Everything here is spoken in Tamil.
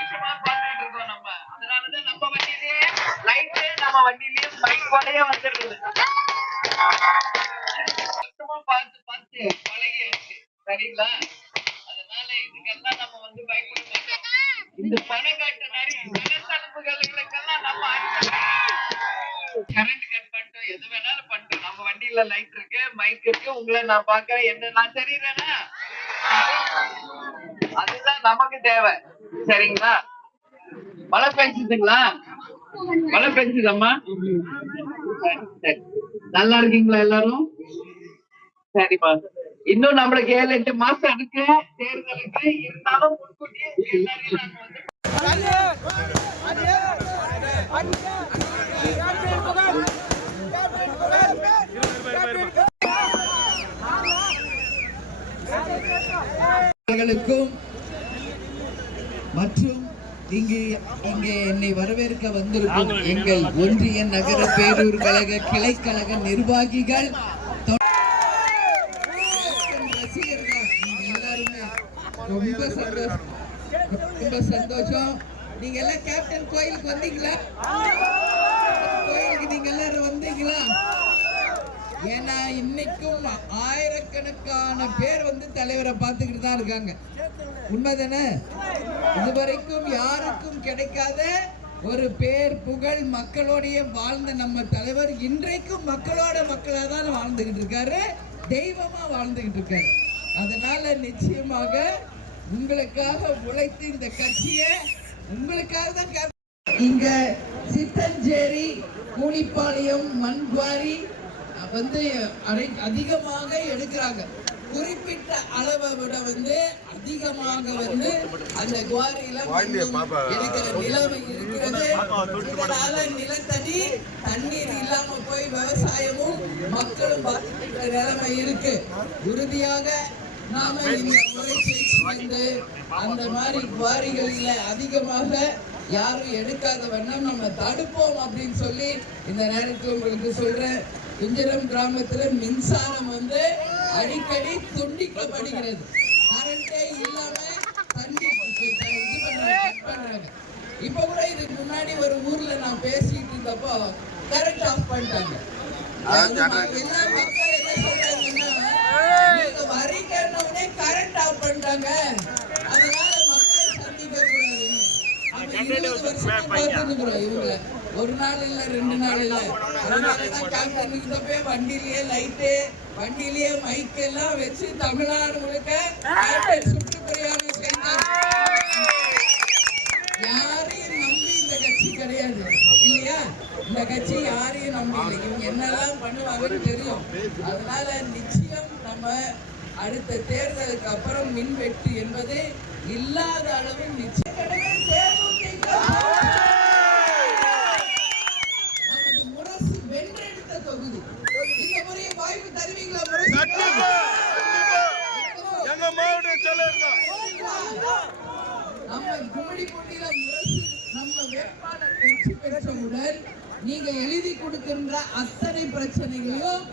வருஷமா பாத்துட்டு இருக்கோம் நம்ம. அதனாலதான் நம்ம வண்டியிலேயே லைட்டு நம்ம வண்டியிலேயே பைக் போலயே வந்துருக்குது. வருஷமா பார்த்து பார்த்து பழகியாச்சு. சரிங்களா? அதனால இதுக்கெல்லாம் நம்ம வந்து பயப்பட இந்த பணம் கட்ட நிறைய கணத்தனுப்புகளுக்கெல்லாம் நம்ம கரண்ட் கட் பண்ணிட்டோம். எது வேணாலும் பண்ணிட்டோம். நம்ம வண்டியில லைட் இருக்கு மைக் இருக்கு. உங்களை நான் பாக்குறேன் என்ன நான் தெரியுறேன்னா அதுதான் நமக்கு தேவை. சரிங்களா? மழை பெஞ்சுதுங்களா மழை பெஞ்சுதம்மா சரி. நல்லா இருக்கீங்களா எல்லாரும்? சரிம்மா. இன்னும் நம்மளுக்கு ஏழு எட்டு மாசம் இருக்கு. தேர்தலுக்கு. இருந்தாலும் முன்கூட்டியே எல்லாரையும் மற்றும் இங்கு இங்கே என்னை வரவேற்க வந்திருக்கும் எங்கள் ஒன்றிய நகர பேரூர் கழக கிளை கழக நிர்வாகிகள் ரொம்ப சந்தோஷம். ரொம்ப சந்தோஷம். நீங்க எல்லாம் கேப்டன் கோயிலுக்கு வந்தீங்களா? கோயிலுக்கு நீங்க எல்லாரும் வந்தீங்களா? ஏன்னா இன்னைக்கும் ஆயிரக்கணக்கான பேர் வந்து தலைவரை பார்த்துக்கிட்டு தான் இருக்காங்க. உண்மைதானே இதுவரைக்கும் யாருக்கும் கிடைக்காத ஒரு பேர் புகழ் மக்களோடைய வாழ்ந்த நம்ம தலைவர் இன்றைக்கும் மக்களோட மக்களாக தான் வாழ்ந்துகிட்டு இருக்காரு. தெய்வமா வாழ்ந்துகிட்டு இருக்காரு. அதனால நிச்சயமாக உங்களுக்காக உழைத்து இந்த கட்சியை உங்களுக்காக தான் இங்க சித்தஞ்சேரி கூலிப்பாளையம் மண்குவாரி வந்து அதிகமாக எடுக்கிறாங்க. குறிப்பிட்ட அளவை விட வந்து அதிகமாக வந்து அந்த குவாரியில எடுக்கிற நிலைமை இருக்கிறது. இதனால நிலத்தடி தண்ணீர் இல்லாம போய் விவசாயமும் மக்களும் பாதிக்கின்ற நிலைமை இருக்கு. உறுதியாக நாம இந்த முறைப்பயிற்சி வந்து அந்த மாதிரி குவாரிகளில் அதிகமாக யாரும் எடுக்காத வண்ணம் நம்ம தடுப்போம் அப்படின்னு சொல்லி இந்த நேரத்தில் உங்களுக்கு சொல்றேன். குஞ்சரம் கிராமத்துல மின்சாரம் வந்து அடிக்கடி துண்டிக்கப்படுகிறது. கரண்டே இல்லாம தண்ணி இது பண்றாங்க இப்ப கூட இதுக்கு முன்னாடி ஒரு ஊர்ல நான் பேசிட்டு இருந்தப்போ கரண்ட் ஆஃப் பண்ணிட்டாங்க. எல்லா மக்கள் என்ன வரீங்கன்ன உடனே கரண்ட் ஆஃப் பண்ணிட்டாங்க அதனால மக்களை சந்திக்க இவங்கள. ஒரு நாள் இல்ல ரெண்டு நாள் இல்ல. அதனாலதான் கேப்டனுக்கு போய் வண்டியிலேயே லைட்டு வண்டியிலேயே மைக் எல்லாம் வச்சு தமிழ்நாடு முழுக்க கேப்டன் சுற்றுப்பிரயாணம் செய்தார் யாரையும் நம்பி இந்த கட்சி கிடையாது. இல்லையா? இந்த கட்சி யாரையும் நம்பி இல்லை. இவங்க என்னெல்லாம் பண்ணுவாங்கன்னு தெரியும். அதனால நிச்சயம் நம்ம அடுத்த தேர்தலுக்கு அப்புறம் மின்வெட்டு என்பது இல்லாத அளவு நிச்சயம். முரசு வென்றெடுத்த தொகுதி. இந்த வாய்ப்பு தருவீங்களா முரசு? எங்க மாவட்ட செயலர் நம்ம கும்மிடிப்பூண்டியில முரசு நம்ம வேட்பாளர் வெற்றி பெற்றவுடன் நீங்க எழுதி கொடுக்கின்ற அத்தனை பிரச்சனைகளையும்